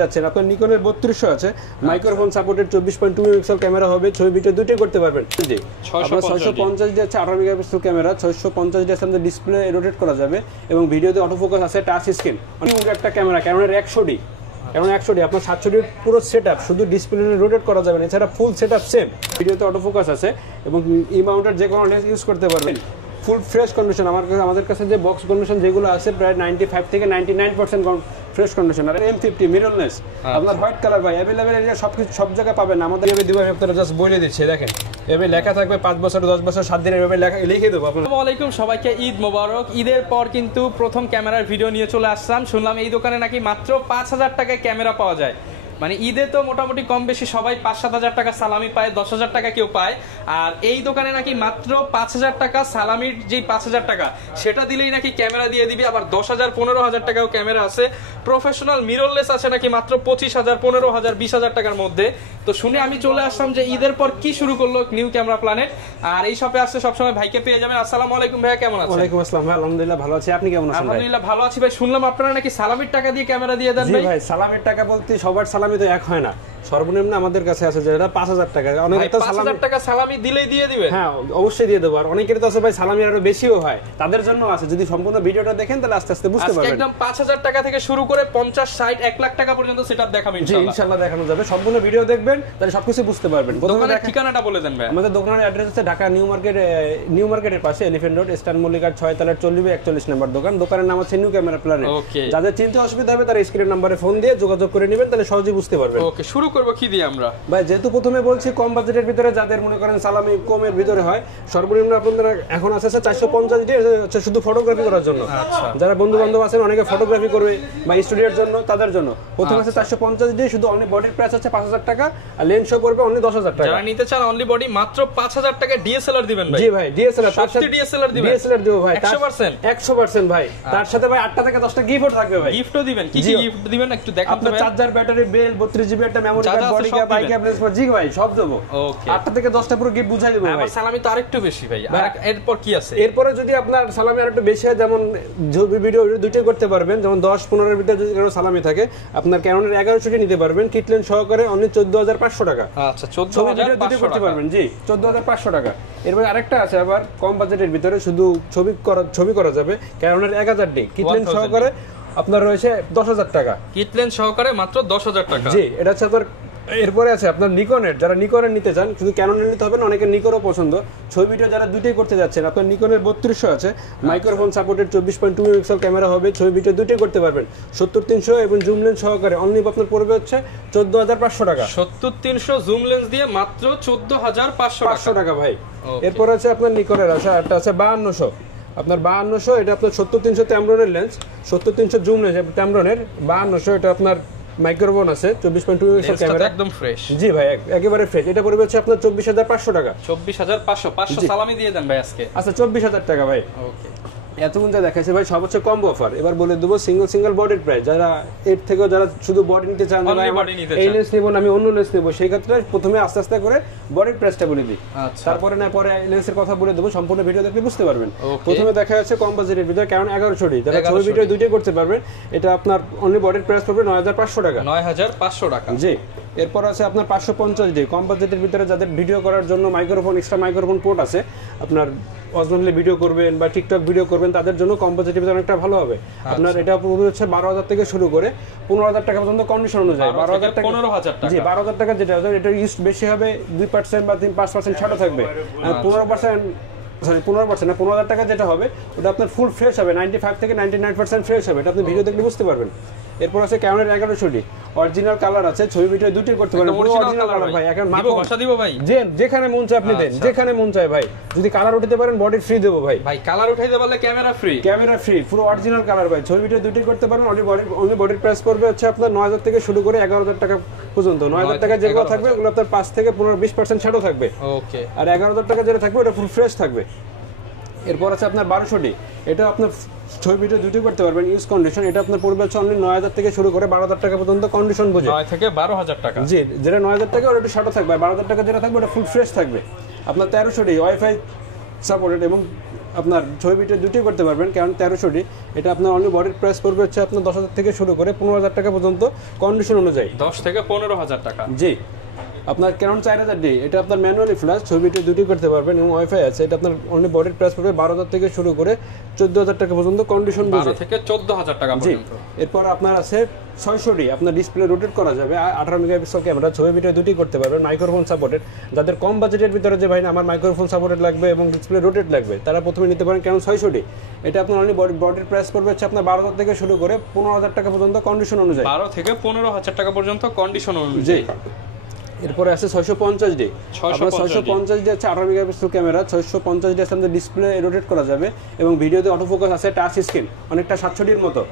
যাচ্ছেন আপনার নিকনের 3200 আছে, মাইক্রোফোন সাপোর্টেড 24.2 মেগাপিক্সেল ক্যামেরা হবে, ছবি ভিডিও দুটোই করতে পারবেন। জি, আপনার 650 ডি আছে 18 মেগাপিক্সেল ক্যামেরা, 650 ডি আছে আমাদের ডিসপ্লে রোটেট করা যাবে এবং ভিডিওতে অটো ফোকাস আছে, টাচ স্ক্রিন, অনেক একটা ক্যামেরা ক্যানোনের 100 ডি, এখন 100 ডি আপনার 700 ডির পুরো সেটআপ, শুধু ডিসপ্লে রোটেট করা যাবে না, এছাড়া ফুল সেটআপ সেম, ভিডিওতে অটো ফোকাস আছে এবং ই মাউন্টেড যে কোনো লেন্স ইউজ করতে পারবেন। ফুল ফ্রেশ কন্ডিশন, আমাদের কাছে যে বক্স কন্ডিশন যেগুলো আছে প্রায় 95 থেকে 99% ফ্রেশ কন্ডিশন। আর M50 মিররলেস আপনার হোয়াইট কালার ভাই अवेलेबल এরিয়া সব জায়গায় পাবেন। আমাদের এভাবে দিবা আপনারা জাস্ট বলে দিচ্ছে, দেখেন এভাবে লেখা থাকবে 5 বছর 10 বছর 7 দিনের এভাবে লেখা লিখে দেবো। আসসালামু আলাইকুম সবাইকে, ঈদ মোবারক। ঈদের পর কিন্তু প্রথম ক্যামেরার ভিডিও নিয়ে চলে আসলাম। শুনলাম এই দোকানে নাকি মাত্র 5000 টাকায় ক্যামেরা পাওয়া যায়। মানে ঈদে তো মোটামুটি কম বেশি সবাই 5-7 হাজার টাকা সালামি পায়, 10 হাজার টাকা কেউ পায়, আর এই দোকানে নাকি মাত্র 5000 টাকা সালামির যেই 5000 টাকা সেটা দিলেই নাকি ক্যামেরা দিয়ে দিবি। আবার 10,000 15,000 টাকাও ক্যামেরা আছে, প্রফেশনাল মিররলেস আছে নাকি মাত্র 25,000 15,000 20,000 টাকার মধ্যে। তো শুনে আমি চলে আসলাম যে ঈদের পর কি শুরু করলো নিউ ক্যামেরা প্ল্যানেট। আর এই শপে আসছে সবসময় ভাইকে পেয়ে যাবেন। আসসালামু আলাইকুম ভাইয়া, কেমন আছেন? ওয়ালাইকুম আসসালাম ভাই, আলহামদুলিল্লাহ ভালো আছি, আপনি কেমন আছেন? আলহামদুলিল্লাহ ভালো আছি ভাই। শুনলাম আপনারা নাকি সালামির টাকা দিয়ে ক্যামেরা দিয়ে দেন ভাই? ভাই সালামের টাকা বলতে সবার সালামি তো এক হয় না, সর্বনিম্ন আমাদের কাছে আছে যেটা 5000 টাকা। অনেকে তো 5000 টাকা সালামি দিলেই দিয়ে দিবেন? হ্যাঁ অবশ্যই দিয়ে দেবো। আর অনেকের তো আছে ভাই সালামি আরো বেশিও হয়, তাদের জন্য আছে, যদি সম্পূর্ণ ভিডিওটা দেখেন তাহলে আস্তে আস্তে বুঝতে পারবেন। একদম 5000 টাকা থেকে শুরু করে 50 60 1 লাখ টাকা পর্যন্ত সেটআপ দেখাবেন ইনশাআল্লাহ। ইনশাআল্লাহ দেখানো যাবে, সম্পূর্ণ ভিডিও দেখবেন তাহলে সবকিছু বুঝতে পারবেন। দোকানের ঠিকানাটা বলে দেন ভাই। আমাদের দোকানের অ্যাড্রেস হচ্ছে ঢাকা নিউ মার্কেটের পাশে এলিফ্যান্ট রোড, স্টার মল্লিকার 6 তলার 40/41 নম্বর দোকান। দোকানের নাম হচ্ছে নিউ ক্যামেরা প্ল্যানেট। যাদের চিনতে অসুবিধা হবে তারা স্ক্রিনের নম্বরে ফোন দিয়ে যোগাযোগ করে নেবেন, তাহলে সহজেই বুঝতে পারবেন। ওকে, শুরু করব কি দিয়ে আমরা ভাই? যেহেতু প্রথমে বলছি কম বাজেটের ভিতরে যাদের মনে করেন সালামি কমের ভিতরে হয়, সর্বনিম্ন আপনাদের এখন আছে 450 ডি হচ্ছে শুধু ফটোগ্রাফি করার জন্য। যারা বন্ধু বান্ধব আছেন অনেকে ফটোগ্রাফি করবে বা স্টুডিওর জন্য, তাদের জন্য প্রথম আছে 450 ডি, শুধু অনলি বডির প্রাইস হচ্ছে 5000 টাকা আর লেন্স শো করবে অনলি 10000 টাকা। যারা নিতে চান অনলি বডি মাত্র 5000 টাকা ডিএসএলআর দিবেন ভাই? জি ভাই, ডিএসএলআর তার সাথে ডিএসএলআর দিবেন? ডিএসএলআর দেব ভাই 100% ভাই। তার সাথে ভাই 8টা থেকে 10টা গিফটও থাকবে ভাই। গিফটও দিবেন? কি কি গিফট দিবেন একটু দেখান তো আপনার ভাই। চার্জার, ব্যাটারি, বেল, 32 জিবি একটা memory card, body cap, eye cap, জি ভাই সব দেব। ওকে, 8টা থেকে 10টা পুরো গিফট বুঝাই দেব ভাই। আমার সালামি তো আরেকটু বেশি ভাই। আর এরপর কি আছে? এরপরে যদি আপনার সালামি আরেকটু বেশি হয়, যেমন ভিডিও দুটোই করতে পারবেন, যেমন 10-15 এর ভিতরে যদি কারো সালামি থাকে আপনার ক্যানোনের 1100 নিতে পারবেন, কিটলেন সহকারে অনলি 14500 টাকা। আচ্ছা, 14500 করতে পারবেন। জি, 14500 টাকা। এরপর আরেকটা আছে আবার কম বাজেটের ভিতরে, শুধু ছবি করা যাবে, ক্যানোনের 1000 ডি, কিটলেন সহকারে আপনার রয়েছে 10000 টাকা। কিটলেন সহকারে মাত্র 10000 টাকা। জি, এটা হচ্ছে আপনার। এরপরে আছে আপনার নিকনের, যারা নিকনের নিতে চান, শুধু ক্যানোনের নিতে হবে না, অনেকের নিকনও পছন্দ, ছবি ভিডিও যারা দুটোই করতে যাচ্ছেন, আপনার নিকনের 3200 আছে, মাইক্রোফোন সাপোর্টেড 24.2 মেগাপিক্সেল ক্যামেরা হবে, ছবি ভিডিও দুটোই করতে পারবেন, 70-300 এবং জুম লেন্স সহকারে অনলি আপনার পড়বে হচ্ছে 14500 টাকা। 70-300 জুম লেন্স দিয়ে মাত্র 14500 টাকা ভাই। এরপর আছে আপনার নিকনের আছে, একটা আছে 5200, আপনার 5200, এটা আপনার 70-300 ট্যামরনের লেন্স, 70-300 জুম লেন্স ট্যামরনের 5200, এটা আপনার মাইক্রোফোন আছে 24.2 মেগাপিক্সেল ক্যামেরা, একদম ফ্রেশ। জি ভাই, একেবারে ফ্রেশ। এটা পড়বে হচ্ছে আপনার 24500 টাকা। 24500 সালামি দিয়ে দেন ভাই আজকে। আচ্ছা, 24000 টাকা ভাই। ওকে, এতক্ষণ যা দেখাচ্ছে ভাই সব হচ্ছে কম্বো অফার। এবার বলে দেবো সিঙ্গেল বডির প্রাইস। যারা এর থেকেও যারা শুধু বডি নিতে চান, এই লেন্স নেব না, আমি অন্য লেন্স নেব, সেই ক্ষেত্রে প্রথমে আস্তে আস্তে করে বডির প্রাইসটা বলে দিই, তারপরে না পরে লেন্সের কথা বলে দেবো, সম্পূর্ণ ভিডিও দেখলে বুঝতে পারবেন। প্রথমে দেখা যাচ্ছে কম বাজেটের ভিতরে, কারণ 1100 ডি, যারা ছবি ভিডিও দুটোই করতে পারবেন, এটা আপনার অনলি বডির প্রাইস পড়বে 9500 টাকা। 9500 টাকা, জি। এরপর আছে আপনার 550 ডি, কম বাজেটের ভিতরে যাদের ভিডিও করার জন্য মাইক্রোফোন, এক্সট্রা মাইক্রোফোন পোর্ট আছে, আপনার অরিজিনালি ভিডিও করবেন বা টিকটক ভিডিও করবেন, তাদের জন্য কম বাজেটের ভিতরে অনেকটা ভালো হবে। আপনার এটা পড়বে হচ্ছে 12000 থেকে শুরু করে 15000 টাকা পর্যন্ত কন্ডিশন অনুযায়ী। 12000 টাকা, 15000 টাকা। জি, 12000 টাকা যেটা হবে, এটা ইউজ বেশি হবে, 2% বা 5% ছাড়ও থাকবে। আর 15% সরি 15% না, 15000 টাকা যেটা হবে ওটা আপনার ফুল ফ্রেশ হবে, 95 থেকে 99% ফ্রেশ হবে, এটা আপনি ভিডিও দেখলে বুঝতে পারবেন। এরপর আছে ক্যানোনের 1100 ডি, অরিজিনাল কালার আছে, ছবি ভিডিও দুটোই করতে পারবেন। অরিজিনাল কালার ভাই, এখন মাপো ভাষা দিব ভাই, যেখানে মন চায় আপনি দেন, যেখানে মন চায় ভাই। যদি কালার উঠাতে পারেন বডি ফ্রি দেবো ভাই। কালার উঠাইতে পারলে ক্যামেরা ফ্রি, পুরো অরিজিনাল কালার ভাই, ছবি ভিডিও দুটোই করতে পারবেন। অনলি বডির প্রাইস পড়বে হচ্ছে আপনার 9000 থেকে শুরু করে 11000 টাকা পর্যন্ত। 9000 টাকা যেগুলো থাকবে ওগুলো আপনার 5 থেকে 15-20% ছাড়ও থাকবে। ওকে, আর 11000 টাকা যেটা থাকবে ওটা ফুল ফ্রেশ থাকবে। এরপর আছে আপনার 1200 ডি, এটা আপনার ছবি ভিডিও দুটোই করতে পারবেন, ইউজ কন্ডিশন, এটা আপনার পড়বে হচ্ছে অনলি 9000 থেকে শুরু করে 12000 টাকা পর্যন্ত কন্ডিশন বুঝে। 9 থেকে 12000 টাকা, জি, যেটা 9000 টাকা ওটা একটু শার্টও থাকবে, 12000 টাকা যেটা থাকবে ওটা ফুল ফ্রেশ থাকবে। আপনার 1300 ডি, ওয়াইফাই সাপোর্টেড এবং আপনার ছবি ভিডিও দুটোই করতে পারবেন, কারণ 1300D। এটা আপনার অনলি বডির প্রাইস পড়বে হচ্ছে আপনার 10,000 থেকে শুরু করে 15,000 টাকা পর্যন্ত কন্ডিশন অনুযায়ী। 10 থেকে 15,000 টাকা। জি। আপনার ক্যানন 4000D, এটা আপনার ম্যানুয়ালি ফ্ল্যাশ, ছবি ভিডিও দুটোই করতে পারবেন এবং ওয়াইফাই আছে। এটা আপনার অনলি বডির প্রাইস পড়বে 12,000 থেকে শুরু করে 14,000 টাকা পর্যন্ত কন্ডিশন বুঝে। 12 থেকে 14,000 টাকা পর্যন্ত। এরপর আপনার আছে 600D, আপনার ডিসপ্লে রোটেট করা যাবে, 18 মেগাপিক্সেল ক্যামেরা, ছবি ভিডিও দুটোই করতে পারবেন, মাইক্রোফোন সাপোর্টেড। যাদের কম বাজেটের ভিতরে যে ভাই আমার মাইক্রোফোন সাপোর্টেড লাগবে এবং ডিসপ্লে রোটেট লাগবে, তারা প্রথমে নিতে পারেন ক্যানন 600D। এটা আপনার অনলি বডির প্রাইস পড়বে হচ্ছে আপনার 12,000 থেকে শুরু করে 15,000 টাকা পর্যন্ত কন্ডিশন অনুযায়ী। 12 থেকে 15,000 টাকা পর্যন্ত কন্ডিশন অনুযায়ী। এরপরে আছে 650D। 650D আছে 18 মেগাপিক্সেল ক্যামেরা, 650D আছে আমাদের ডিসপ্লে রোটেট করা যাবে এবং ভিডিওতে অটো ফোকাস আছে, টাচ স্ক্রিন, অনেকটা 760 মতো।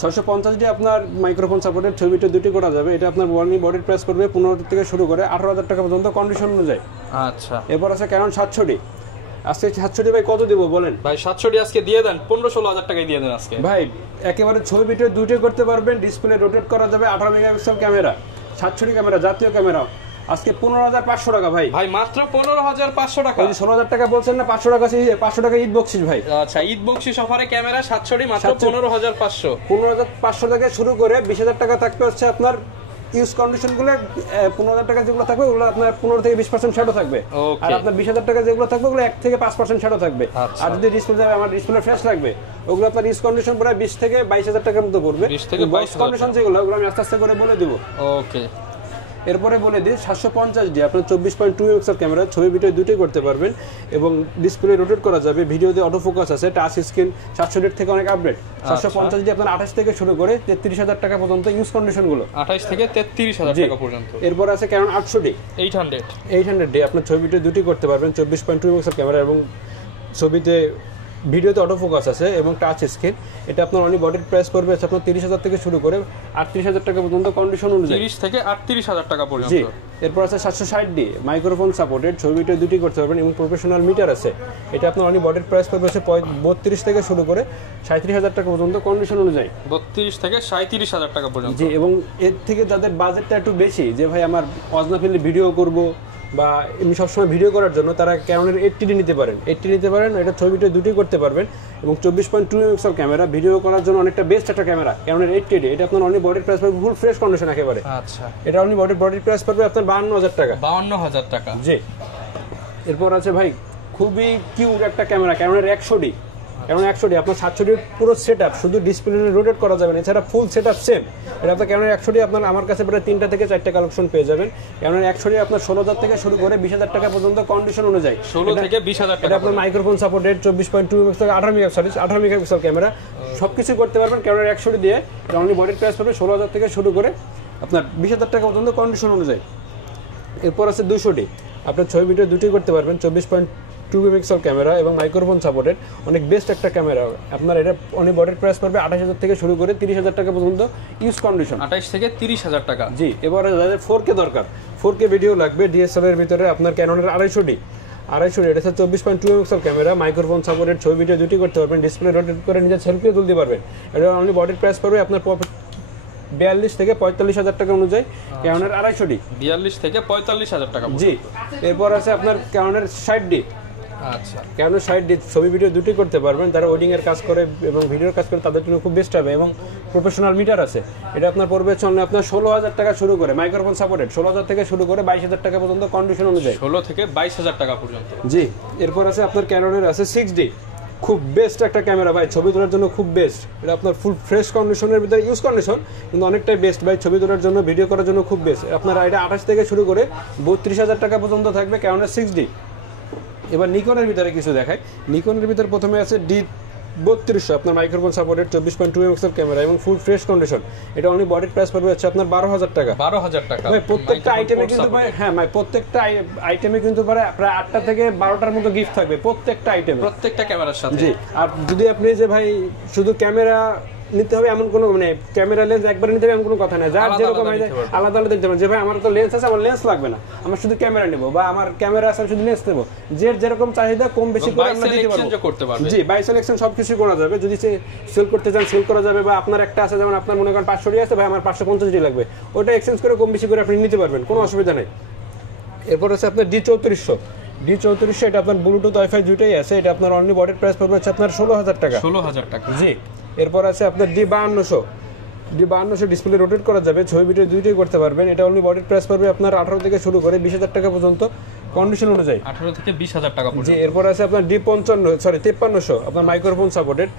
650D আপনার মাইক্রোফোন সাপোর্টেড, ছবি ভিডিও দুটি করা যাবে। এটা আপনার বডির প্রাইস পড়বে 15,000 থেকে শুরু করে 18,000 টাকা পর্যন্ত কন্ডিশন অনুযায়ী। আচ্ছা। এরপর আছে ক্যানন 700D। আজকে 700D ভাই কত দিব বলেন? ভাই 700D আজকে দিয়ে দেন, 15-16,000 টাকায় দিয়ে দেন আজকে। ভাই একেবারে ছবি ভিডিও দুটোই করতে পারবেন, ডিসপ্লে রোটেট করা যাবে, 18 মেগাপিক্সেল ক্যামেরা, 760 ক্যামেরা, জাতীয় ক্যামেরা, আজকে 15,500 টাকা ভাই। ভাই মাত্র 15,500 টাকা। ওই 16,000 টাকা বলছেন না, 500 টাকা 500 টাকা ঈদ বকশিস ভাই। আচ্ছা, ঈদ বকশিশ অফারে ক্যামেরা 760 মাত্র 15,500। 15,500 থেকে শুরু করে 20,000 টাকা থাকবে হচ্ছে আপনার ইউজ কন্ডিশন গুলো। 15,000 টাকা যেগুলো থাকবে ওগুলো আপনার 15 থেকে 20% ছাড়ও থাকবে, আর আপনার 20,000 টাকা যেগুলো থাকবে ওগুলো 1 থেকে 5% ছাড়ও থাকবে। আর যদি ডিসপ্লে যাবে, আমার ডিসপ্লে ফ্রেশ লাগবে, ওগুলো আপনার ইউজ কন্ডিশন পড়ে 20 থেকে 22,000 টাকার মতো পড়বে। 20 থেকে 22,000 কন্ডিশন যেগুলো ওগুলো আমি আস্তে আস্তে করে বলে দেবো। ওকে। এরপরে বলে দিই 750D, আপনার 24.2 মেগাপিক্সেল ক্যামেরা, ছবি ভিডিও দুটোই করতে পারবেন এবং ডিসপ্লে রোটেট করা যাবে, ভিডিওতে অটো ফোকাস আছে, টাচ স্ক্রিন, 700D থেকে অনেক আপডেট। 750D আপনার 28 থেকে শুরু করে 33,000 টাকা পর্যন্ত ইউজ কন্ডিশন গুলো, 28 থেকে 33,000 টাকা পর্যন্ত। এরপর আছে ক্যানন 800D, 800D আপনার ছবি ভিডিও দুটোই করতে পারবেন, 24.2 মেগাপিক্সেল ক্যামেরা এবং ছবিতে ভিডিওতে অটো ফোকাস আছে এবং টাচ স্ক্রিন। এটা আপনার অনলি বডির প্রাইস পড়বে আপনার 30,000 থেকে শুরু করে 38,000 টাকা পর্যন্ত কন্ডিশন অনুযায়ী। 30 থেকে 38,000 টাকা পর্যন্ত। জি। এরপর আছে 760D, মাইক্রোফোন সাপোর্টেড, ছবি ভিডিও দুটি করতে পারবেন এবং প্রফেশনাল মিটার আছে। এটা আপনার অনলি বডির প্রাইস পড়বে 32 থেকে শুরু করে 37,000 টাকা পর্যন্ত কন্ডিশন অনুযায়ী। 32 থেকে 37,000 টাকা পর্যন্ত। জি। এবং এর থেকে যাদের বাজেটটা একটু বেশি, যে ভাই আমার অজনা ফিল্ডে ভিডিও করব বা এমনি সবসময় ভিডিও করার জন্য, তারা ক্যাননের 80D নিতে পারেন। 80 নিতে পারেন, এটা ছবি ভিডিও দুটোই করতে পারবেন এবং 24.2 মেগাপিক্সেল ক্যামেরা, ভিডিও করার জন্য অনেকটা বেস্ট একটা ক্যামেরা, ক্যাননের 80D। এটা আপনার অনলি বডির প্রাইস পড়বে ফুল ফ্রেশ কন্ডিশন একেবারে। আচ্ছা। এটা অনলি বডির প্রাইস পড়বে আপনার 52,000 টাকা। 52,000 টাকা। জি। এরপর আছে ভাই খুবই কিউট একটা ক্যামেরা, ক্যাননের 100D। ক্যানন 100D আপনার 700D পুরো সেটআপ, শুধু ডিসপ্লে রোটেট করা যাবে না, এছাড়া ফুল সেটআপ সেম। এটা আপনার ক্যানন 100D আপনার আমার কাছে প্রায় 3টা থেকে 4টা কালেকশন পেয়ে যাবেন। ক্যানন 100D আপনার 16,000 থেকে শুরু করে 20,000 টাকা পর্যন্ত কন্ডিশন অনুযায়ী। 16 থেকে 20,000 টাকা। এটা আপনার microphone supported, 24.2 megapixel, 18 megapixel camera, সবকিছু করতে পারবেন ক্যানন 100D দিয়ে। এটা অনলি বডির প্রাইস পড়বে 16,000 থেকে শুরু করে আপনার 20,000 টাকা পর্যন্ত কন্ডিশন অনুযায়ী। এরপর আছে 200D, আপনার ছবি ভিডিও দুটোই করতে পারবেন, 24.2 মেগাপিক্সেল ক্যামেরা এবং মাইক্রোফোন সাপোর্টেড, অনেক বেস্ট একটা ক্যামেরা। আপনার এটা অনলি বডির প্রাইস পড়বে 28,000 থেকে শুরু করে 30,000 টাকা পর্যন্ত ইউজ কন্ডিশন। 28 থেকে 30,000 টাকা। জি। এবারে যাদের 4K দরকার, 4K ভিডিও লাগবে, DSLR এর ভিতরে আপনার ক্যাননের 250D, এটা হচ্ছে 24.2 মেগাপিক্সেল ক্যামেরা, মাইক্রোফোন সাপোর্টেড, ছবি ভিডিও দুটি করতে পারবেন, ডিসপ্লে রোটেট করে নিজের সেলফিও তুলতে পারবেন। এটা অনলি বডির প্রাইস পড়বে আপনার 42 থেকে 45,000 টাকা অনুযায়ী ক্যাননের 250D। 42 থেকে 45,000 টাকা। জি। এরপর আছে আপনার ক্যাননের 60D। আচ্ছা। ক্যাননের 60D ছবি ভিডিও দুটি করতে পারবেন, যারা ওয়েডিং এর কাজ করে এবং ভিডিওর কাজ করে তাদের জন্য খুব বেস্ট হবে এবং প্রফেশনাল মিটার আছে। এটা আপনার পড়বে চলনে আপনার 16,000 টাকা শুরু করে, মাইক্রোফোন সাপোর্টেড 16,000 থেকে শুরু করে 22,000 টাকা পর্যন্ত কন্ডিশন অনুযায়ী। 16 থেকে 22,000 টাকা পর্যন্ত। জি। এরপর আছে আপনার ক্যাননের আছে 6D, খুব বেস্ট একটা ক্যামেরা ভাই, ছবি তোলার জন্য খুব বেস্ট। এটা আপনার ফুল ফ্রেশ কন্ডিশনের ভিতরে ইউজ কন্ডিশন, কিন্তু অনেকটাই বেস্ট ভাই, ছবি তোলার জন্য, ভিডিও করার জন্য খুব বেস্ট। আপনার এটা 28 থেকে শুরু করে 32,000 টাকা পর্যন্ত থাকবে ক্যাননের 6D। এবার নিকনের ভিতরে কিছু দেখায়। নিকনের ভিতরে প্রথমে আছে D3200, আপনার মাইক্রোফোন সাপোর্টেড, 24.2 মেগাপিক্সেল ক্যামেরা এবং ফুল ফ্রেশ কন্ডিশন। এটা অনলি বডির প্রাইস পড়বে হচ্ছে আপনার 12,000 টাকা। 12,000 টাকা। ভাই প্রত্যেকটা আইটেমে কিন্তু ভাই, হ্যাঁ ভাই প্রত্যেকটা আইটেমে কিন্তু প্রায় 8টা থেকে 12টার মতো গিফট থাকবে প্রত্যেকটা আইটেমে, প্রত্যেকটা ক্যামেরার সাথে। জি। আর যদি আপনি যে ভাই শুধু ক্যামেরা নিতে হবে এমন কোনো, মানে ক্যামেরা লেন্স একবারে নিতে হবে এমন কোনো কথা না, যার যেরকম আলাদা আলাদা দেখতে পারেন। যে ভাই আমার তো লেন্স আছে, আমার লেন্স লাগবে না, আমার শুধু ক্যামেরা নেবো, বা আমার ক্যামেরা আছে শুধু লেন্স নেবো, যেরকম চাহিদা কম বেশি করে আমরা দিতে পারবো। জি। বাই সিলেকশন সবকিছু করা যাবে, যদি সেল করতে চান সেল করা যাবে, বা আপনার একটা আছে, যেমন আপনার মনে করেন 500D আছে, ভাই আমার 550D লাগবে, ওটা এক্সচেঞ্জ করে কম বেশি করে আপনি নিতে পারবেন, কোনো অসুবিধা নেই। এরপর আছে আপনার D3400, D3400 এটা আপনার ব্লুটুথ ওয়াইফাই দুটোই আছে, এটা আপনার অনলি বডির প্রাইস পড়বে হচ্ছে আপনার 16000 টাকা। 16000 টাকা। জি। এরপর আছে আপনার D5200 ডিসপ্লে রোটেট করা যাবে, ছবি ভিডিও দুইটাই করতে পারবেন। এটা অনলি বডির প্রাইস পড়বে আপনার 18 থেকে শুরু করে 20000 টাকা পর্যন্ত কন্ডিশন অনুযায়ী। 18 থেকে 20000 টাকা পর্যন্ত। জি। এরপর আছে আপনার D5300 আপনার মাইক্রোফোন সাপোর্টেড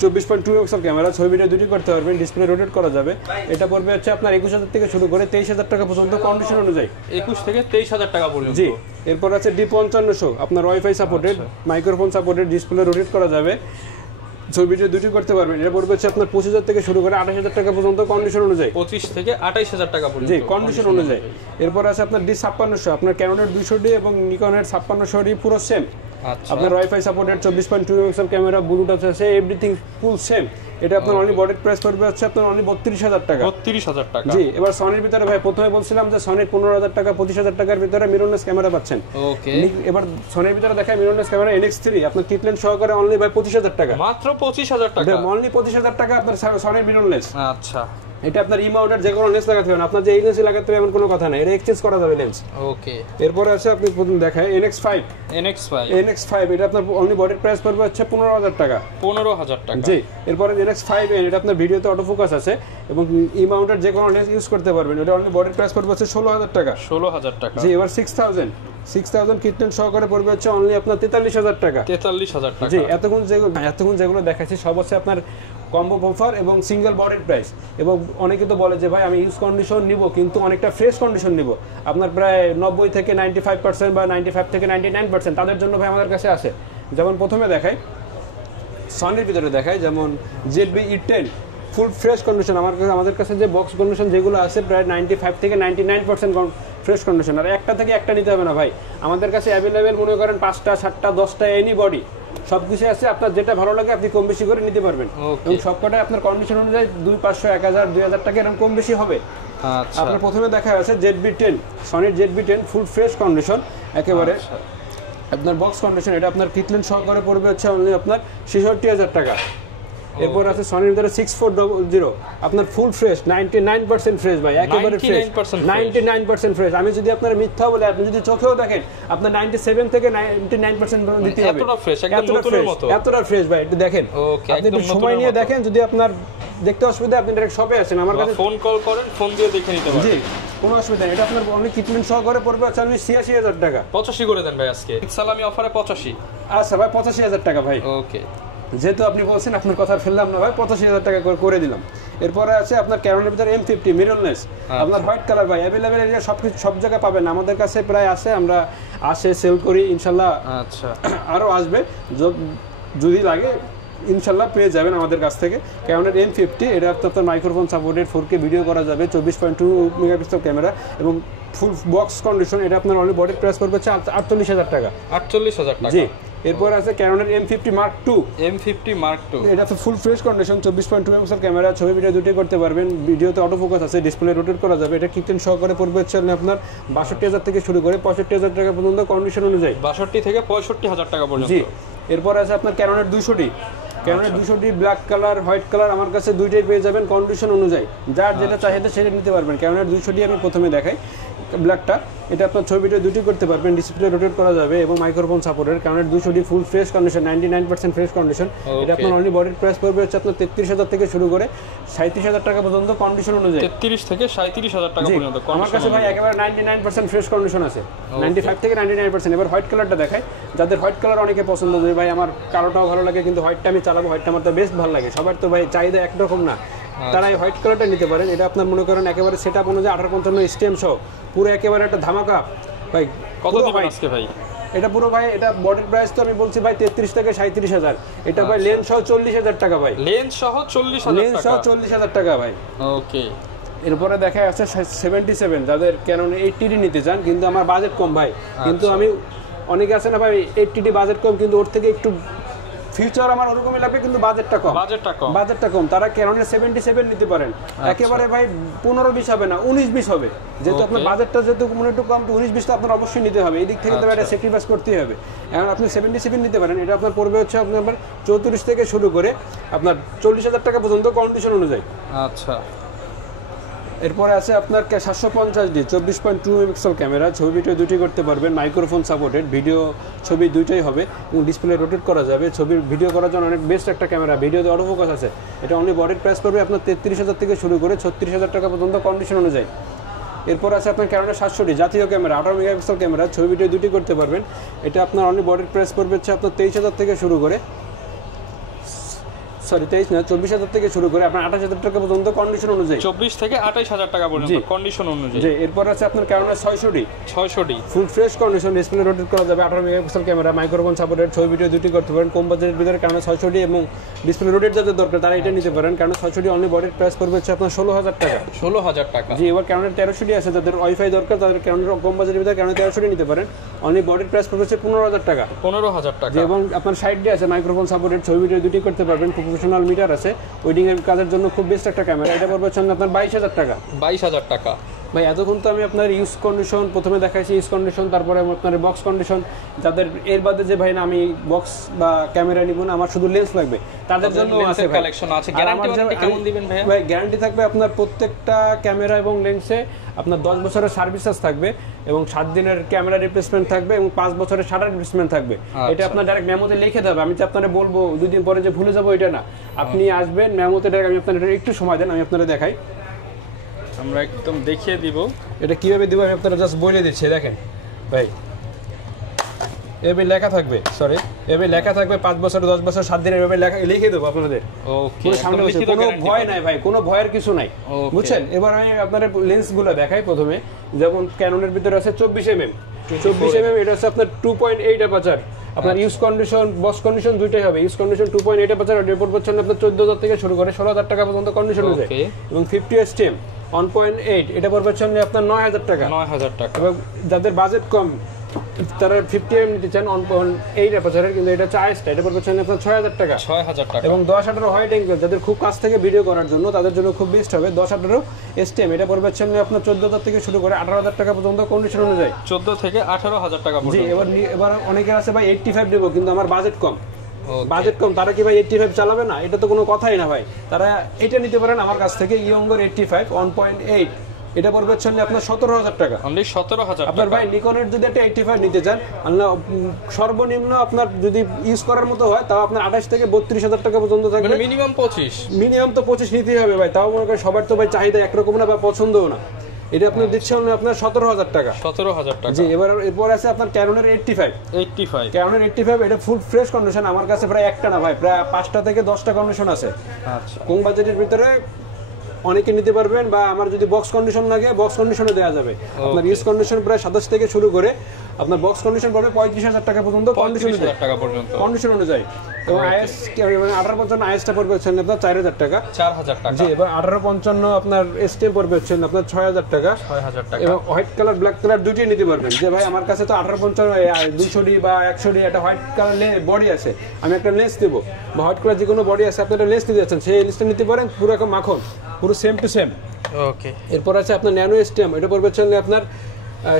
24.2 মেগাপিক্সেল ক্যামেরা, ছবি ভিডিও দুটি করতে পারবেন, ডিসপ্লে রোটেট করা যাবে। এটা পড়বে হচ্ছে আপনার 21000 থেকে শুরু করে 23000 টাকা পর্যন্ত কন্ডিশন অনুযায়ী। 21 থেকে 23000 টাকা পর্যন্ত। জি। এরপর আছে D5500 আপনার wifi supported, microphone supported, display rotate করা যাবে, ছবি ভিডিও দুটি করতে পারবেন। এটা পড়বে হচ্ছে আপনার 25000 থেকে শুরু করে 28000 টাকা পর্যন্ত কন্ডিশন অনুযায়ী। 25 থেকে 28000 টাকা পর্যন্ত। জি, কন্ডিশন অনুযায়ী। এরপর আছে আপনার D5600 আপনার ক্যানোনের 200D এবং নিকনের 5600D পুরো সেম। আচ্ছা। আপনার wifi supported 24.2 megapixel camera, Bluetooth আছে, এভরিথিং ফুল সেম। এটা আপনার অনলি বডির প্রাইস পড়বে হচ্ছে আপনার অনলি 32000 টাকা। 32000 টাকা। জি। এবার সনির ভিতরে ভাই প্রথমে বলছিলাম যে সনির 15000 টাকা 25000 টাকার ভিতরে মিররলেস ক্যামেরা পাচ্ছেন। ওকে। এবার সনির ভিতরে দেখায় মিররলেস ক্যামেরা NX3 আপনার কিটলেন সহকারে অনলি ভাই 25000 টাকা। মাত্র 25000 টাকা। অনলি 25000 টাকা আপনার সনির মিররলেস। আচ্ছা। এটা আপনার ইমাউন্টের যে কোনো লেন্স লাগাতে হবে, আপনার যে এই লেন্সই লাগাতে হবে এমন কোনো কথা নাই, এটা এক্সচেঞ্জ করা যাবে লেন্স। ওকে। এরপরে আছে আপনি প্রথম দেখায় NX5 এটা আপনার অনলি বডির প্রাইস পড়বে হচ্ছে 15000 টাকা। 15000 টাকা। জি। এরপরে NX5N এটা আপনার ভিডিওতে অটো ফোকাস আছে এবং ইমাউন্টের যে কোনো লেন্স ইউজ করতে পারবেন, এটা অনলি বডির প্রাইস পড়বে হচ্ছে 16000 টাকা। 16000 টাকা। জি। এবার 6000 কিটলেন সহকারে পড়বে হচ্ছে অনলি আপনার 43000 টাকা। 43000 টাকা। জি। এতক্ষণ যেগুলো দেখাচ্ছি সব হচ্ছে আপনার কম্বো অফার এবং সিঙ্গেল বডির প্রাইস। এবং অনেকে তো বলে যে ভাই আমি ইউজ কন্ডিশন নিব কিন্তু অনেকটা ফ্রেশ কন্ডিশন নিব, আপনার প্রায় 90 থেকে 95% বা 95 থেকে 99%, তাদের জন্য ভাই আমাদের কাছে আছে। যেমন প্রথমে দেখাই সনির ভিতরে দেখাই, যেমন ZB-E10 ফুল ফ্রেশ কন্ডিশন। আমাদের কাছে যে বক্স কন্ডিশন যেগুলো আছে প্রায় 95 থেকে 99% ফ্রেশ কন্ডিশন। আর একটা থেকে একটা নিতে হবে না ভাই, আমাদের কাছে অ্যাভেলেবেল মনে করেন 5টা 7টা 10টা এনি বডি সবকিছু আছে, আপনার যেটা ভালো লাগে আপনি কম বেশি করে নিতে পারবেন। এবং সবকটাই আপনার কন্ডিশন অনুযায়ী 200, 500, 1000, 2000 টাকা এরকম কম বেশি হবে। আচ্ছা। আপনার প্রথমে দেখা আছে ZB-10 সনির ZB-10 ফুল ফ্রেশ কন্ডিশন একেবারে আপনার বক্স কন্ডিশন। এটা আপনার কিটলেন সহকারে পড়বে হচ্ছে অনলি আপনার 66000 টাকা। এরপর আছে সনির ভিতরে 6400 আপনার ফুল ফ্রেশ 99% ফ্রেশ ভাই, একেবারে ফ্রেশ 99% ফ্রেশ। আমি যদি আপনার মিথ্যা বলে, আপনি যদি চোখেও দেখেন আপনার 97 থেকে 99% দিতে হবে। এতটা ফ্রেশ, একদম নতুনের মতো। এতটা ফ্রেশ ভাই, একটু দেখেন। আপনি একটু সময় নিয়ে দেখেন, যদি আপনার দেখতে অসুবিধা আপনি ডাইরেক্ট শপে আসেন, আমার কাছে ফোন কল করেন, ফোন দিয়ে দেখে নিতে পারেন। জি, কোনো অসুবিধা নেই। এটা আপনার অনলি কিটলেন সহকারে পড়বে হচ্ছে অনলি 86000 টাকা। 85 করে দেন ভাই আজকে সালামি অফারে 85। আচ্ছা ভাই 85000 টাকা ভাই। ওকে। যেহেতু আপনি বলছেন আপনার কথা ফেললাম না ভাই, 85000 টাকা করে দিলাম। এরপরে আছে আপনার ক্যানোনের ভিতরে M50 মিররলেস আপনার হোয়াইট কালার ভাই, অ্যাভেলেবেল এটা সব জায়গায় পাবেন, আমাদের কাছে প্রায় আছে, আমরা সেল করি ইনশাল্লাহ। আচ্ছা। আরও আসবে, যদি লাগে ইনশাল্লাহ পেয়ে যাবেন আমাদের কাছ থেকে। ক্যানোনের M50 এটা আপনার মাইক্রোফোন সাপোর্টেড, 4K ভিডিও করা যাবে, 24.2 মেগাপিক্সেল ক্যামেরা এবং ফুল বক্স কন্ডিশন। এটা আপনার অনলি বডির প্রাইস পড়বে 48000 টাকা। 48000 টাকা। জি। এরপর আছে ক্যানোনের M50 Mark II। এটা তো ফুল ফ্রেশ কন্ডিশন, 24.2 মেগাপিক্সেল ক্যামেরা, ছবি ভিডিও দুটোই করতে পারবেন, ভিডিওতে অটো ফোকাস আছে, ডিসপ্লে রোটেট করা যাবে। এটা কিটলেন সহকারে পড়বে হচ্ছে আপনার 62000 থেকে শুরু করে 65000 টাকা পর্যন্ত কন্ডিশন অনুযায়ী। 62 থেকে 65000 টাকা পর্যন্ত। জি। এরপর আছে আপনার ক্যানোনের 200D ক্যানোনের 200D black colour, white colour, আমার কাছে দুইটাই পেয়ে যাবেন কন্ডিশন অনুযায়ী, যার যেটা চাহিদা সেটা নিতে পারবেন। ক্যানোনের 200D আমি প্রথমে দেখাই ব্ল্যাকটা, এটা আপনার ছবি ভিডিও দুটি করতে পারবেন, ডিসপ্লে রোটেট করা যাবে এবং মাইক্রোফোন সাপোর্টেড। ক্যানোনের 200D full fresh condition, 99% fresh condition. এটা আপনার অনলি বডির প্রাইস পড়বে হচ্ছে আপনার 33000 থেকে শুরু করে 37000 টাকা পর্যন্ত কন্ডিশন অনুযায়ী। 33 থেকে 37000 টাকা পর্যন্ত আমার কাছে ভাই একেবারে 99% ফ্রেশ কন্ডিশন আছে, 95 থেকে 99%। এবার হোয়াইট কালারটা দেখাই, যাদের হোয়াইট কালার অনেকে পছন্দ যে ভাই আমার কালোটাও ভালো লাগে কিন্তু হোয়াইটটা আমি চালাবো, হোয়াইটটা আমার তো বেস্ট ভালো লাগে, সবার তো ভাই চাহিদা একরকম না, তারা এই হোয়াইট কালারটা নিতে পারেন। এটা আপনার মনে করেন একেবারে সেটআপ অনুযায়ী 1855 স্টেম সহ পুরো একেবারে একটা ধামাকা ভাই। কত দিবেন আজকে ভাই? এটা পুরো ভাই, এটা বডির প্রাইস তো আমি বলছি ভাই 33 থেকে 37000। এটা ভাই লেন্স সহ 40000 টাকা ভাই। লেন্স সহ 40000 টাকা। লেন্স সহ 40000 টাকা ভাই। ওকে। এরপরে দেখা যাচ্ছে 77 যাদের ক্যানন 80D নিতে চান কিন্তু আমার বাজেট কম ভাই, কিন্তু আমি অনেকে আছে না ভাই 80D বাজেট কম কিন্তু ওর থেকে একটু ফিউচার আমার ওরকমই লাগবে কিন্তু বাজেটটা কম, তারা ক্যাননের 77 নিতে পারেন। একেবারে ভাই 15-20 হবে না, 19-20 হবে, যেহেতু আপনার বাজেটটা যেহেতু মনে একটু কম, 19-20 তো আপনার অবশ্যই নিতে হবে, এই দিক থেকে তো একটা স্যাক্রিফাইস করতেই হবে। এখন আপনি 77 নিতে পারেন, এটা আপনার পড়বে হচ্ছে আপনার 34 থেকে শুরু করে আপনার 40000 টাকা পর্যন্ত কন্ডিশন অনুযায়ী। আচ্ছা। এরপরে আছে আপনার 750D 24.2 মেগাপিক্সেল ক্যামেরা, ছবি ভিডিও দুটি করতে পারবেন, মাইক্রোফোন সাপোর্টেড, ভিডিও ছবি দুইটাই হবে এবং ডিসপ্লে রোটেট করা যাবে। ছবির ভিডিও করার জন্য অনেক বেস্ট একটা ক্যামেরা, ভিডিওতে অটো ফোকাস আছে। এটা অনলি বডির প্রাইস পড়বে আপনার 33,000 থেকে শুরু করে 36,000 টাকা পর্যন্ত কন্ডিশন অনুযায়ী। এরপর আছে আপনার ক্যামেরা 700D জাতীয় ক্যামেরা, 18 মেগাপিক্সেল ক্যামেরা, ছবি ভিডিও দুটি করতে পারবেন। এটা আপনার অনলি বডির প্রাইস পড়বে হচ্ছে আপনার 23,000 থেকে শুরু করে 24,000 থেকে শুরু করে আপনার 28,000 টাকা পর্যন্ত কন্ডিশন অনুযায়ী। 24 থেকে 28,000 টাকা পর্যন্ত কন্ডিশন অনুযায়ী। জি, এরপর আছে আপনার ক্যামেরা 600D ফুল ফ্রেশ কন্ডিশন, ডিসপ্লে রোটেট করা যাবে, 18 মেগাপিক্সেল ক্যামেরা, মাইক্রোফোন সাপোর্টেড, ছবি ভিডিও দুটি করতে পারেন। কম বাজেটের ভিতরে ক্যামেরা 600D এবং ডিসপ্লে রোটেট যাদের দরকার তারা এটা নিতে পারেন। কারণ 600D অনলি বডির প্রাইস পড়বে হচ্ছে আপনার 16,000 টাকা। 16,000 টাকা। জি, এবার ক্যামেরা 1300D আছে, যাদের ওয়াইফাই দরকার তাদের ক্যামেরা কম বাজেটের ভিতরে ক্যামেরা 1300D নিতে পারেন। অনলি বডির প্রাইস পড়বে হচ্ছে 15,000 টাকা। 15,000 টাকা। এবং আপনার 60D আছে, মাইক্রোফোন সাপোর্টেড, ছবি ভিডিও দুটি করতে পারবেন, প্রফেশনাল মিটার আছে, ওয়েডিং এর কাজের জন্য খুব বেস্ট একটা ক্যামেরা। এটা পড়বে হচ্ছে আপনার 22,000 টাকা। 22,000 টাকা। ভাই এতক্ষণ তো আমি আপনার ইউজ কন্ডিশন প্রথমে দেখাইছি, ইউজ কন্ডিশন, তারপরে আপনার বক্স কন্ডিশন। যাদের এর বাদে যে ভাই না আমি বক্স বা ক্যামেরা নিব না, আমার শুধু লেন্স লাগবে, তাদের জন্য আছে কালেকশন আছে। গ্যারান্টি কেমন দিবেন ভাই? ভাই গ্যারান্টি থাকবে আপনার প্রত্যেকটা ক্যামেরা এবং লেন্সে আপনার 10 বছরের সার্ভিস থাকবে এবং 7 দিনের ক্যামেরা রিপ্লেসমেন্ট থাকবে এবং 5 বছরের শাটার রিপ্লেসমেন্ট থাকবে। এটা আপনার ডাইরেক্ট মেমোতে লিখে দেবে, আমি যে আপনারা বলবো 2 দিন পরে যে ভুলে যাবো এটা না, আপনি আসবেন মেমোতে ডাইরেক্ট। আমি আপনাদের একটু সময় দেন, আমি আপনাদের দেখাই, আমরা একদম দেখিয়ে দিব এটা কিভাবে দিব আমি আপনারা জাস্ট বলে দিচ্ছি। দেখেন ভাই, এভাবে লেখা থাকবে, সরি এভাবে লেখা থাকবে 5 বছর 10 বছর 7 দিনের এভাবে লেখা লিখে দেবো আপনাদের। ওকে, সামনে কোনো ভয় নাই ভাই, কোনো ভয়ের কিছু নাই, বুঝছেন? এবার আমি আপনাদের লেন্সগুলো দেখাই। প্রথমে যেমন ক্যাননের ভিতরে আছে 24mm, এটা হচ্ছে আপনার 2.8 অ্যাপারচার। আপনার ইউজ কন্ডিশন বক্স কন্ডিশন দুইটাই হবে। ইউজ কন্ডিশন 2.8 অ্যাপারচার, রিপোর্ট করছেন আপনার 14,000 থেকে শুরু করে 16,000 টাকা পর্যন্ত কন্ডিশন অনুযায়ী। এবং 50 STM 1.8 এটা পড়বে হচ্ছে আপনার 9,000 টাকা। 9,000 টাকা। এবং যাদের বাজেট কম তারা 50mm নিতে চান 1.8 অ্যাপারচারের, কিন্তু এটা হচ্ছে আইএসটা, এটা পড়বে হচ্ছে আপনার 6,000 টাকা। 6,000 টাকা। এবং 10-18 হোয়াইট অ্যাঙ্গেল যাদের খুব কাছ থেকে ভিডিও করার জন্য তাদের জন্য খুব বেস্ট হবে 10-18 STM, এটা পড়বে হচ্ছে আপনার 14,000 থেকে শুরু করে 18,000 টাকা পর্যন্ত কন্ডিশন অনুযায়ী। 14 থেকে 18,000 টাকা পর্যন্ত। জি, এবার অনেকের আছে ভাই 85 দেবো কিন্তু আমার বাজেট কম, তারা কি ভাই 85 চালাবে না? এটা তো কোনো কথাই না ভাই, তারা এটা নিতে পারেন আমার কাছ থেকে, ইয়ঙ্গর 85 1.8, এটা পড়বে হচ্ছে আপনার 17,000 টাকা। অনলি 17,000 আপনার ভাই নিকনের যদি একটা 85 নিতে চান, সর্বনিম্ন আপনার যদি ইউজ করার মতো হয় তাও আপনার 28 থেকে 32,000 টাকা পর্যন্ত থাকবে। মিনিমাম 25, মিনিমাম তো 25 নিতেই হবে ভাই। তাও মনে করেন সবার তো ভাই চাহিদা একরকম না বা পছন্দও না। এটা আপনি দিচ্ছেন আপনার 17,000 টাকা। 17,000 টাকা। জি, এরপর আছে আপনার ক্যাননের 85, ক্যাননের 85, এটা ফুল ফ্রেশ কন্ডিশন। আমার কাছে প্রায় একটা না ভাই, প্রায় 5টা থেকে 10টা কন্ডিশন আছে। আচ্ছা, কম বাজেটের ভিতরে অনেকে নিতে পারবেন, বা আমার যদি বক্স কন্ডিশন লাগে বক্স কন্ডিশনে দেওয়া যাবে। আপনার ইউজ কন্ডিশন প্রায় 27 থেকে শুরু করে আপনার বক্স কন্ডিশন পড়বে 35,000 টাকা পর্যন্ত কন্ডিশন অনুযায়ী। এবং আইএস 1855 আইএসটা পড়বে হচ্ছে আপনার 4,000 টাকা। 4,000 টাকা। জি, এবার 1855 আপনার এসটিএম পড়বে হচ্ছে আপনার 6,000 টাকা। 6,000 টাকা। এবং হোয়াইট কালার ব্ল্যাক কালার দুটোই নিতে পারবেন। যে ভাই আমার কাছে তো 1855 200D বা 100D একটা হোয়াইট কালার বডি আছে, আমি একটা লেন্স দেবো, বা হোয়াইট কালার যে কোনো বডি আছে আপনি একটা লেন্স নিতে যাচ্ছেন, সেই লেন্সটা নিতে পারেন, পুরো এখন মাখন, পুরো সেম টু সেম। ওকে। এরপর আছে আপনার ন্যানো এসটিএম, এটা পড়বে হচ্ছে আপনার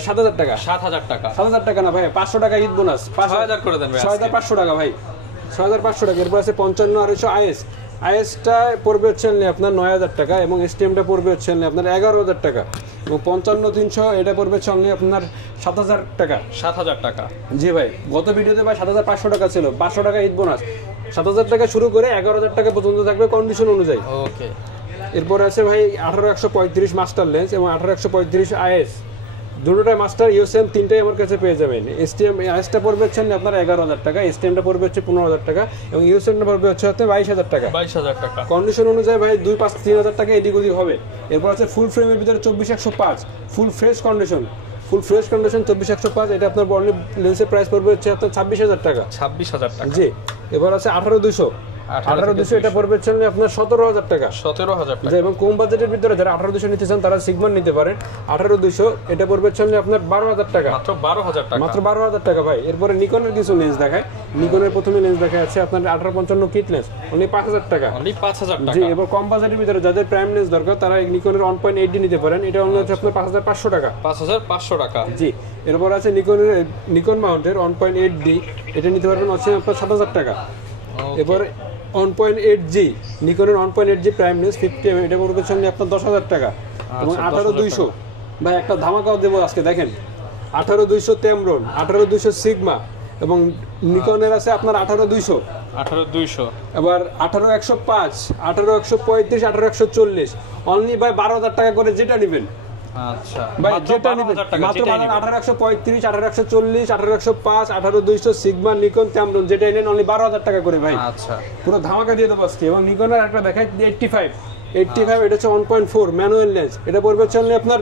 7,000 টাকা। 7,000 টাকা। 7,000 টাকা না ভাই, 500 টাকা ঈদ বোনাস, 6,000 করে দেন ভাই। 6,500 টাকা ভাই, 6,500 টাকা। এরপর আছে 55 আইএস, আইএসটা পড়বে হচ্ছে আপনার 9,000 টাকা এবং এসটিএমটা পড়বে হচ্ছে আপনার 11,000 টাকা। এবং 55-300 এটা পড়বে হচ্ছে আপনার 7,000 টাকা। 7,000 টাকা। জি ভাই, গত ভিডিওতে ভাই 7,500 টাকা ছিল, 500 টাকা ঈদ বোনাস, 7,000 টাকা শুরু করে 11,000 টাকা পর্যন্ত থাকবে কন্ডিশন অনুযায়ী। ওকে। এরপর আছে ভাই 18-135 মাস্টার লেন্স এবং 18-135 আইএস, দুটোটাই মাস্টার ইউএসএম, তিনটাই আমার কাছে পেয়ে যাবেন। এসটিএম আইএসটা পড়বে হচ্ছে আপনার 11,000 টাকা, এসটিএমটা পড়বে হচ্ছে 15,000 টাকা এবং ইউএসএমটা পড়বে হচ্ছে 22,000 টাকা। 22,000 টাকা। কন্ডিশন অনুযায়ী ভাই 2-5-3,000 টাকা এদিক ওদিক হবে। এরপর আছে ফুল ফ্রেমের ভিতরে 24-105 ফুল ফ্রেশ কন্ডিশন, 24,105, এটা আপনার বর্নি লেন্সের প্রাইস পড়বে হচ্ছে আপনার 26,000 টাকা। 26,000 টাকা। জি, এবার আছে 18-200, এটা পড়বে হচ্ছে আপনার 17,000 টাকা। 17,000 টাকা। এবং কম বাজেটের ভিতরে যারা 18-200 নিতে চান তারা সিগমার নিতে পারেন। 18-200 এটা পড়বে হচ্ছে আপনার 12,000 টাকা। মাত্র 12,000 টাকা। মাত্র 12,000 টাকা ভাই। এরপরে নিকনের কিছু লেন্স দেখায়। নিকনের প্রথমে লেন্স দেখা আছে আপনার 18-55 কিট লেন্স, অনলি 5,000 টাকা। অনলি 5,000 টাকা। জি, এবার কম বাজেটের ভিতরে যাদের প্রাইম লেন্স দরকার তারা নিকনের 1.8D নিতে পারেন, এটা অনলি হচ্ছে আপনার 5,500 টাকা। 5,500 টাকা। জি, এরপর আছে নিকন মাউন্টের 1.8D, এটা নিতে পারবেন হচ্ছে আপনার 7,000 টাকা। এরপর 1.8G নিকনের 1.8G prime lens 50mm, এটা পড়বে হচ্ছে আপনার 10,000 টাকা। এবং 18200 ভাই একটা ধামাকাও দেবো আজকে দেখেন 18200 Tamron 18200 সিগমা এবং নিকনের আছে আপনার 18200 এবার 18105 18135 18140 অনলি ভাই 12000 টাকা করে যেটা নেবেন আচ্ছা ভাই যেটা নেবেন মাত্র 18135 18140 18105 18200 সিগমা নিকন Tamron যেটা নেন অনলি 12000 টাকা করে ভাই আচ্ছা পুরো ধামাকা দিয়ে দেবো আজকে এবং নিকনের একটা দেখাই 85 এটা হচ্ছে 1.4 ম্যানুয়াল লেন্স এটা পড়বে চললে আপনার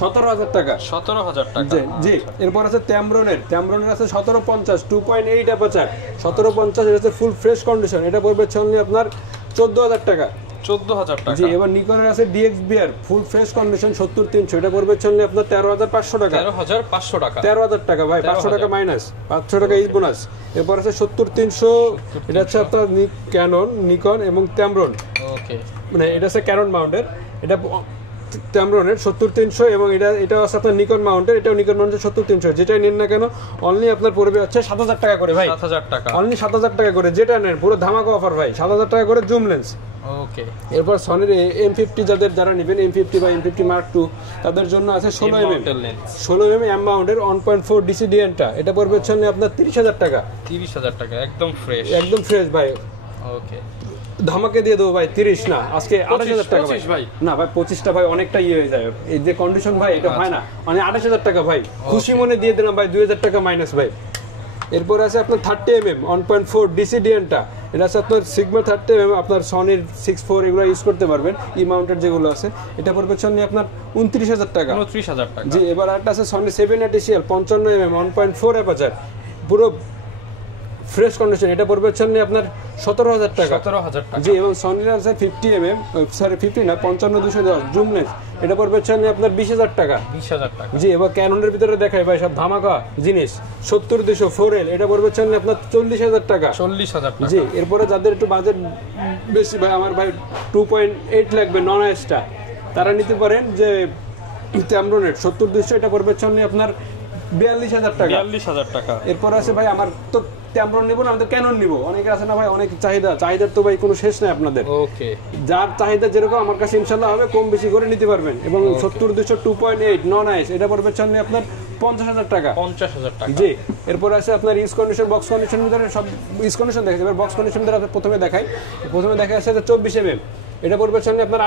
17000 টাকা 17000 টাকা জি এরপর আছে Tamron'ের আছে 1750 2.8 অ্যাপারচার 1750 এটা হচ্ছে ফুল ফ্রেশ কন্ডিশন এটা পড়বে চললে আপনার 14000 টাকা 14000 টাকা জি এবার নিকনের আছে DXBR ফুল ফ্রেশ কন্ডিশন 70300 এটা পড়বে চললে আপনার 13500 টাকা 13500 টাকা 13000 টাকা ভাই 500 টাকা মাইনাস 500 টাকা এই বোনাস এরপর আছে 70300 এটা হচ্ছে আপনার ক্যানন নিকন এবং Tamron ওকে মানে এটা হচ্ছে ক্যানন মাউন্টের এটা Tamron'ের 70300 এবং এটা আছে আপনার নিকন মাউন্টের এটাও নিকন মাউন্টের 70300 যেটাই নেন না কেন অনলি আপনার পড়বে হচ্ছে 7000 টাকা করে ভাই 7000 টাকা অনলি 7000 টাকা করে যেটা নেন পুরো ধামাকা অফার ভাই 7000 টাকা করে জুম লেন্স ওকে এরপর সনির M50 যারা নেবেন M50 বা M50 Mark II তাদের জন্য আছে 16mm এম মাউন্টের 1.4 DC ডিএনটা এটা পড়বে হচ্ছে আপনার 30000 টাকা একদম ফ্রেশ ভাই ওকে ধামাকে দিয়ে দেবো ভাই 30 না আজকে 28000 টাকা ভাই না ভাই 25টা ভাই অনেকটা হয়ে যায় এই যে কন্ডিশন ভাই এটা হয় না মানে 28000 টাকা ভাই খুশি মনে দিয়ে দিলাম ভাই 2000 টাকা মাইনাস ভাই এরপর আছে আপনার 30mm 1.4 DC ডিএনটা এটা আছে আপনার সিগমা 30mm আপনার সনির 64 এগুলো ইউজ করতে পারবেন ই মাউন্টেড যেগুলো আছে এটা পড়বে চলনি আপনার 29000 টাকা জি এবার একটা আছে সনি 780CL 55mm 1.4 অ্যাপারচার পুরো ফ্রেশ কন্ডিশন এটা পড়বে চলনি আপনার 17000 টাকা জি এবং সনির আছে 50mm সরি 50 না 55210 জুম লেন্স এটা পড়বে চলনি আপনার 20000 টাকা জি এবার ক্যাননের ভিতরে দেখাই ভাই সব ধামাকা জিনিস 70200 4L এটা পড়বে চলনি আপনার 40000 টাকা জি এরপরে যাদের একটু বাজেট বেশি ভাই আমার ভাই 2.8 লাগবে নন আইসটা তারা নিতে পারেন যে Tamron'ের 70200 এটা পড়বে চলনি আপনার 42000 টাকা এরপর আছে ভাই আমার তো Tamron নিব না আমি তো ক্যানন নিব অনেকে আছে না ভাই অনেক চাহিদার তো ভাই কোনো শেষ নাই আপনাদের ওকে যার চাহিদা যেরকম আমার কাছে ইনশাআল্লাহ হবে কম বেশি করে নিতে পারবেন এবং 70200 2.8 নন আইস এটা পড়বে চলনি আপনার 50000 টাকা জি এরপর আছে আপনার ইউজ কন্ডিশন বক্স কন্ডিশন ভিতরে সব ইউজ কন্ডিশন দেখা যাবে বক্স কন্ডিশন ভিতরে প্রথমে দেখা আছে 24mm এটা পড়বে চলনি আপনার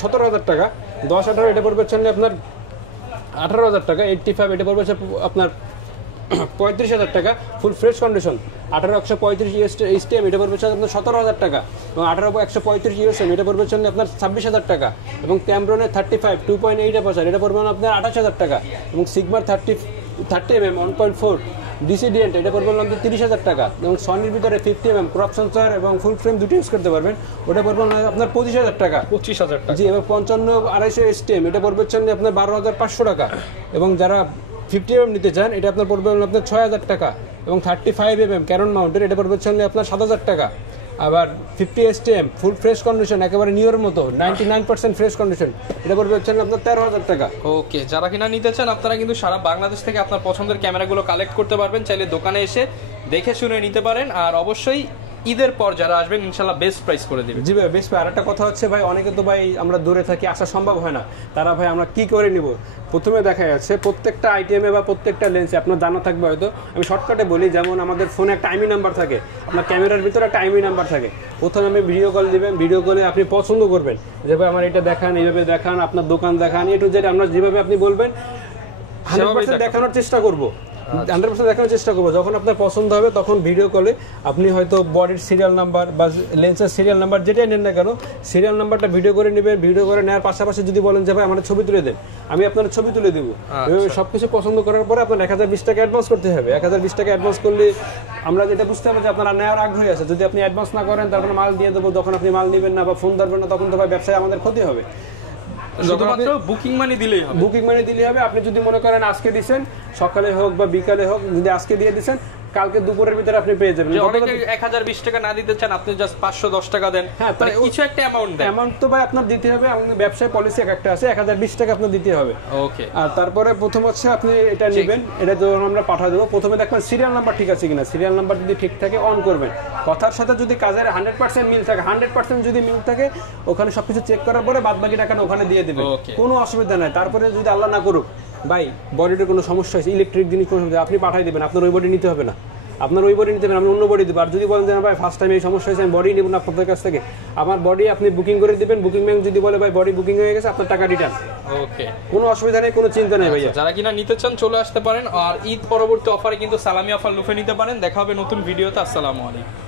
17000 টাকা 10-18 এটা পড়বে চলনি আপনার 18000 টাকা 85 এটা পড়বে আপনার 35000 টাকা ফুল ফ্রেশ কন্ডিশন 18135 STM এটা পড়বে আপনার 17000 টাকা এবং 18135 USM এটা পড়বে আপনার 26000 টাকা এবং Tamron'ের 35 2.8 অ্যাপারচার এটা পড়বে আপনার 28000 টাকা এবং সিগমার 30mm 1.4 DC ডিএনটা এটা পড়বে আপনার 30000 টাকা এবং সনির ভিতরে 50mm ক্রপ সেন্সর এবং ফুল ফ্রেম দুটো ইউজ করতে পারবেন ওটা পড়বে আপনার 25000 টাকা জি এবং 55 STM এটা পড়বে আপনার 12500 টাকা এবং যারা 50mm নিতে চান এটা আপনার পড়বে আপনার 6000 টাকা এবং 35mm ক্যানন মাউন্টের এটা পড়বে আপনার 7000 টাকা আবার 50 STM ফুল ফ্রেশ কন্ডিশন একেবারে নিউর মতো 99% ফ্রেশ কন্ডিশন এটা পড়বে আপনার 13000 টাকা ওকে যারা কিনা নিতে চান আপনারা কিন্তু সারা বাংলাদেশ থেকে আপনার পছন্দের ক্যামেরাগুলো কালেক্ট করতে পারবেন চাইলে দোকানে এসে দেখে শুনে নিতে পারেন আর অবশ্যই ঈদের পর যারা আসবেন ইনশাআল্লাহ বেস্ট প্রাইস করে দিবেন জি ভাই বেস্ট প্রাইস আরেকটা কথা হচ্ছে ভাই অনেকে তো ভাই আমরা দূরে থাকি আসা সম্ভব হয় না তারা ভাই আমরা কি করে নিব প্রথমে দেখা যাচ্ছে প্রত্যেকটা আইটেমে বা প্রত্যেকটা লেন্সে আপনার জানা থাকবে হয়তো আমি শর্টকাটে বলি যেমন আমাদের ফোনে একটা আইমি নাম্বার থাকে আপনার ক্যামেরার ভিতরে একটা আইমি নাম্বার থাকে প্রথমে আমি ভিডিও কল দিবেন ভিডিও কলে আপনি পছন্দ করবেন যে ভাই আমার এটা দেখান এইভাবে দেখান আপনার দোকান দেখান এ টু জেড আমরা যেভাবে আপনি বলবেন 100% দেখানোর চেষ্টা করব 100% দেখানোর চেষ্টা করবো যখন আপনার পছন্দ হবে তখন ভিডিও কলে আপনি হয়তো বডির সিরিয়াল নাম্বার বা লেন্সের সিরিয়াল নাম্বার যেটাই নেন না কেন সিরিয়াল নাম্বারটা ভিডিও করে নেবেন ভিডিও করে নেওয়ার পাশাপাশি যদি বলেন যে ভাই আমার ছবি তুলে দেন আমি আপনার ছবি তুলে দেবো সবকিছু পছন্দ করার পরে আপনার 1020 টাকা অ্যাডভান্স করতে হবে 1020 টাকা অ্যাডভান্স করলে আমরা যেটা বুঝতে হবে যে আপনারা নেওয়ার আগ্রহী আছে যদি আপনি অ্যাডভান্স না করেন তারপরে মাল দিয়ে দেবো যখন আপনি মাল নেবেন না বা ফোন ধরবেন না তখন তো ভাই ব্যবসায় আমাদের ক্ষতি হবে শুধুমাত্র বুকিং মানি দিলেই হবে আপনি যদি মনে করেন আজকে দিবেন সকালে হোক বা বিকালে হোক যদি আজকে দিয়ে দিবেন কালকে দুপুরের ভিতরে আপনি পেয়ে যাবেন। যে অনেকে 1020 টাকা না দিতে চান, আপনি জাস্ট 510 টাকা দেন, হ্যাঁ কিছু একটা অ্যামাউন্ট দেন। অ্যামাউন্ট তো ভাই আপনার দিতে হবে, আমাদের ব্যবসায় পলিসি একটা আছে 1020 টাকা আপনার দিতে হবে। ওকে। আর তারপরে প্রথম হচ্ছে আপনি এটা নেবেন, এটা যখন আমরা পাঠিয়ে দেবো, প্রথমে দেখবেন সিরিয়াল নাম্বার ঠিক আছে কিনা। সিরিয়াল নাম্বার যদি ঠিক থাকে অন করবেন, কথার সাথে যদি কাজের 100% মিল থাকে, 100% যদি মিল থাকে ওখানে সবকিছু চেক করার পরে বাদ বাকি টাকা ওখানে দিয়ে দেবেন, কোনো অসুবিধা নাই। তারপরে যদি আল্লাহ না করুক ভাই বডির কোনো সমস্যা হয়েছে, ইলেকট্রিক জিনিস কোনো সমস্যা, আপনি পাঠিয়ে দেবেন, আপনার ওই বডি নিতে হবে না, আপনার ওই বডি নিতে হবে, আমি অন্য বডি দেবো। আর যদি বলেন যে না ভাই ফার্স্ট টাইম এই সমস্যা হয়েছে, আমি বডি নেব না আপনাদের কাছ থেকে, আমার বডি আপনি বুকিং করে দিবেন, বুকিং ব্যাংক যদি বলে ভাই বডি বুকিং হয়ে গেছে আপনার টাকা রিটার্ন। ওকে, কোনো অসুবিধা নেই, কোনো চিন্তা নেই ভাইয়া। যারা কিনা নিতে চান চলে আসতে পারেন। আর ঈদ পরবর্তী অফারে কিন্তু সালামি অফার লুফে নিতে পারেন। দেখা হবে নতুন ভিডিওতে। আসসালামু আলাইকুম।